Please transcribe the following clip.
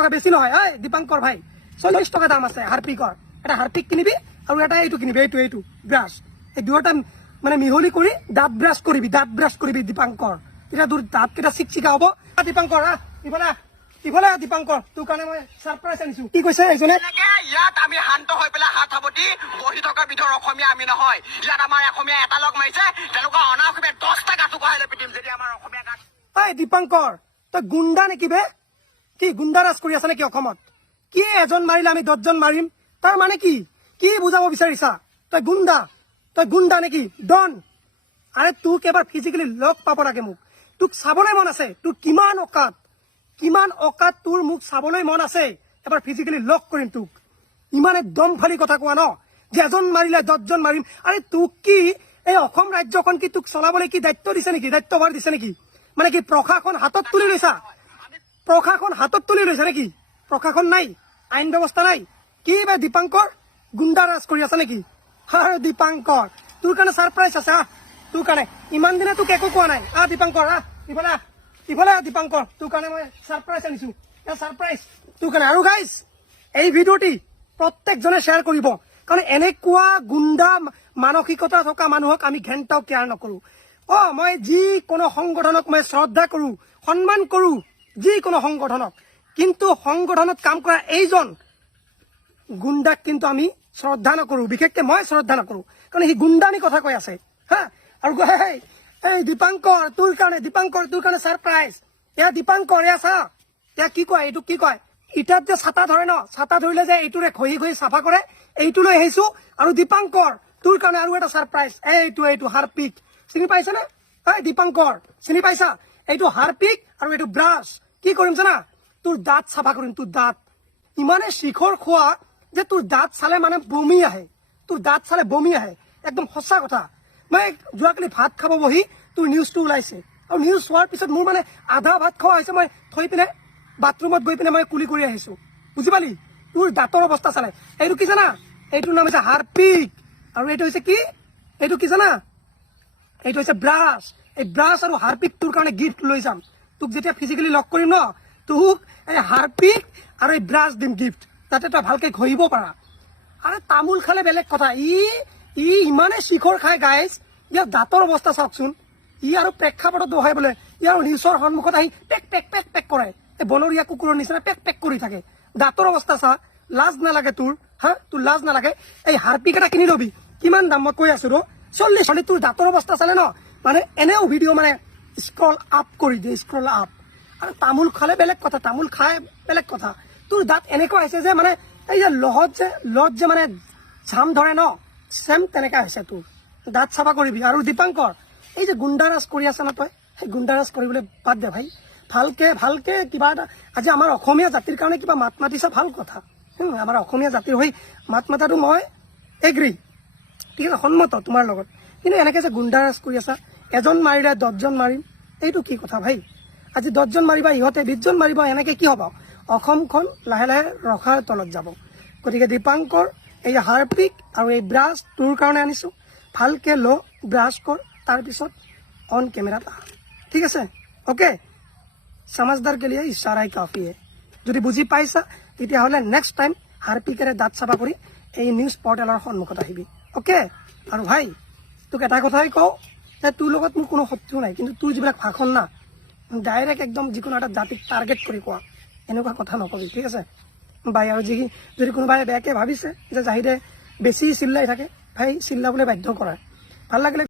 টকা বেছি নহয় ঐ দীপাংকৰ ভাই 40 টকা দাম আছে হাৰপিকৰ এটা হাৰপিক কিনিবি আৰু এটা এইটো কিনিবি এইটো ব্ৰাছ এই দুটা মানে মিহলি কৰি দাঁত ব্ৰাছ কৰিবি দীপাংকৰ তেতিয়া তোৰ দাঁত কেইটা চিকচিকা হ'ব দীপাংকৰ ইফালে দীপাংকৰ তোৰ কাৰণে মই সাৰপ্ৰাইজ আনিছো কি কৈছে এইজনে ইয়াত আমি শান্ত হৈ পেলাই হাত সাৱটি বহি থকা বিধৰ অসমীয়া আমি নহয় ইয়াত আমাৰ অসমীয়া এটা লগ মাৰিছে তেনেকুৱা অনাঅসমীয়া 10টা গাঁঠু কঢ়াই পিটিম যদি আমাৰ অসমীয়া গাঁঠ ঐ দীপাংকৰ তই গুণ্ডা নেকি বে কি গুণ্ডাৰাজ কৰি আছা নেকি অসমত কি এজন মাৰিলে আমি 10জন মাৰিম তাৰ মানে কি বুজাব বিচাৰিছা তই গুণ্ডা নেকি ডন আৰে তোক এবাৰ ফিজিকেলি লগ পাব লাগে মোক তোক চাবলৈ মন আছে তোৰ কিমান অকাত তোৰ মোক চাবলৈ মন আছে এবাৰ ফিজিকেলি লগ কৰিম তোক ইমান একদম ফালি কথা কোৱা ন যে এজন মাৰিলে 10জন মাৰিম আৰে তোক কি এই অসম ৰাজ্যখন কি তোক চলাবলৈ কি দায়িত্ব দিছে নেকি দায়িত্বভাৰ দিছে নেকি মানে কি প্ৰশাসন হাতত তুলি লৈছা নেকি প্ৰশাসন নাই আইন ব্যৱস্থা নাই কি বে দীপাংকৰ গুণ্ডাৰাজ কৰি আছা নেকি আৰে দীপাংকৰ তোৰ কাৰণে সাৰপ্ৰাইজ আছে তোৰ কাৰণে ইমান দিনে তোক একো কোৱা নাই দীপাংকৰ ইফালে দীপাংকৰ তোৰ কাৰণে মই সাৰপ্ৰাইজ আনিছো সাৰপ্ৰাইজ তোৰ কাৰণে আৰু গাইজ এই ভিডিঅ'টি প্ৰত্যেকজনে শ্বেয়াৰ কৰিব কাৰণ এনেকুৱা গুণ্ডা মানসিকতা থকা মানুহক আমি ঘেণ্টাও কেয়াৰ নকৰো মই যিকোনো সংগঠনক মই শ্ৰদ্ধা কৰো সন্মান কৰো যিকোনো সংগঠনক কিন্তু সংগঠনত কাম কৰা এইজন গুণ্ডাক কিন্তু আমি শ্ৰদ্ধা নকৰো বিশেষকৈ মই শ্ৰদ্ধা নকৰো কাৰণ সি গুণ্ডানি কথা কৈ আছে আৰু এই দীপাংকৰ তোৰ কাৰণে সাৰপ্ৰাইজ দীপাংকৰ চা কি কয় এইটো কি কয় ইটাত যে ছাতা ধৰে ন ছাতা ধৰিলে যে এইটোৰে খহি চাফা কৰে এইটো লৈ আহিছো আৰু দীপাংকৰ তোৰ কাৰণে আৰু এটা সাৰপ্ৰাইজ এইটো হাৰপিক চিনি পাইছা নে দীপাংকৰ চিনি পাইছা এইটো হাৰপিক আৰু এইটো ব্ৰাছ কি কৰিম জানা তোৰ দাঁত চাফা কৰিম তোৰ দাঁত ইমানে শিখৰ খোৱা যে তোৰ দাঁত চালে মানে বমি আহে একদম সঁচা কথা মই যোৱাকালি ভাত খাব বহি তোৰ নিউজটো ওলাইছে আৰু নিউজ চোৱাৰ পিছত মোৰ মানে আধা ভাত খোৱা হৈছে মই থৈ পিনে বাথৰুমত গৈ পিনে মই কুলি কৰি আহিছো বুজি পালি তোৰ দাঁতৰ অৱস্থা চালে এইটো কি জানা এইটোৰ নাম হৈছে হাৰপিক আৰু এইটো হৈছে কি জানা এইটো হৈছে ব্ৰাছ এই ব্ৰাছ আৰু হাৰপিক তোৰ কাৰণে গিফ্ট লৈ যাম তোক যেতিয়া ফিজিকেলি লগ কৰিম ন তোক এই হাৰপিক আৰু এই ব্ৰাছ দিম গিফ্ট যাতে তই ভালকে ঘঁহিব পাৰা আৰে তামোল খালে বেলেগ কথা ই ইমানে শিখৰ খাই গাইজ ইয়াৰ দাঁতৰ অৱস্থা চাওকচোন আৰু প্ৰেক্ষাপটত বহাই বোলে ইয়াৰ নিউজৰ সন্মুখত আহি পেক কৰে এই বনৰীয়া কুকুৰৰ নিচিনা পেক কৰি থাকে দাঁতৰ অৱস্থা চা লাজ নালাগে তোৰ তোৰ লাজ নালাগে এই হাৰপিক এটা কিনি লবি কিমান দাম মই কৈ আছো 40 তোৰ দাঁতৰ অৱস্থা চালে ন মানে এনেও ভিডিঅ' মানে স্ক্ৰল আপ কৰি দিয়ে আৰু তামোল খালে বেলেগ কথা তামোল খাই বেলেগ কথা তোৰ দাঁত এনেকুৱা হৈছে যে মানে এই যে লত যে মানে ঝাম ধৰে ন চেম তেনেকা হৈছে তোৰ দাঁত চাফা কৰিবি আৰু দীপাংকৰ এই যে গুণ্ডাৰাজ কৰি আছে ন তই সেই গুণ্ডাৰাজ কৰিবলৈ বাদ দে ভাই ভালকে কিবা এটা আজি আমাৰ অসমীয়া জাতিৰ কাৰণে কিবা মাত মাতিছা ভাল কথা আমাৰ অসমীয়া জাতিৰ হৈ মাত মাতাটো মই এগ্ৰী ঠিক আছে সন্মত তোমাৰ লগত কিন্তু এনেকৈ যে গুণ্ডাৰাজ কৰি আছা এজন মাৰিলে 10জন মাৰিম এইটো কি কথা ভাই আজি 10জন মাৰিবা ইহঁতে 20জন মাৰিব এনেকৈ কি হ'ব অসমখন লাহে ৰখাৰ তলত যাব গতিকে দীপাংকৰ এই হাৰপিক আৰু এই ব্ৰাছ তোৰ কাৰণে আনিছো ভালকে ব্ৰাছ কৰ তাৰপিছত অন কেমেৰাত ঠিক আছে অ'কে समझदार के लिए इशारा ही काफी है যদি বুজি পাইছা তেতিয়াহ'লে নেক্সট টাইম হাৰপিকেৰে দাঁত চাফা কৰি এই নিউজ পৰ্টেলৰ সন্মুখত আহিবি অ'কে আৰু ভাই তোক এটা কথাই কওঁ যে তোৰ লগত মোৰ কোনো শত্ৰু নাই কিন্তু তোৰ যিবিলাক ভাষণ না ডাইৰেক্ট একদম যিকোনো এটা জাতিক টাৰ্গেট কৰি কোৱা এনেকুৱা কথা নকবি ঠিক আছে ভাই আৰু যদি কোনোবাই বেয়াকৈ ভাবিছে যে জাহিদে বেছি চিল্লাই থাকে ভাই চিল্লাবলৈ বাধ্য কৰা ভাল লাগিলে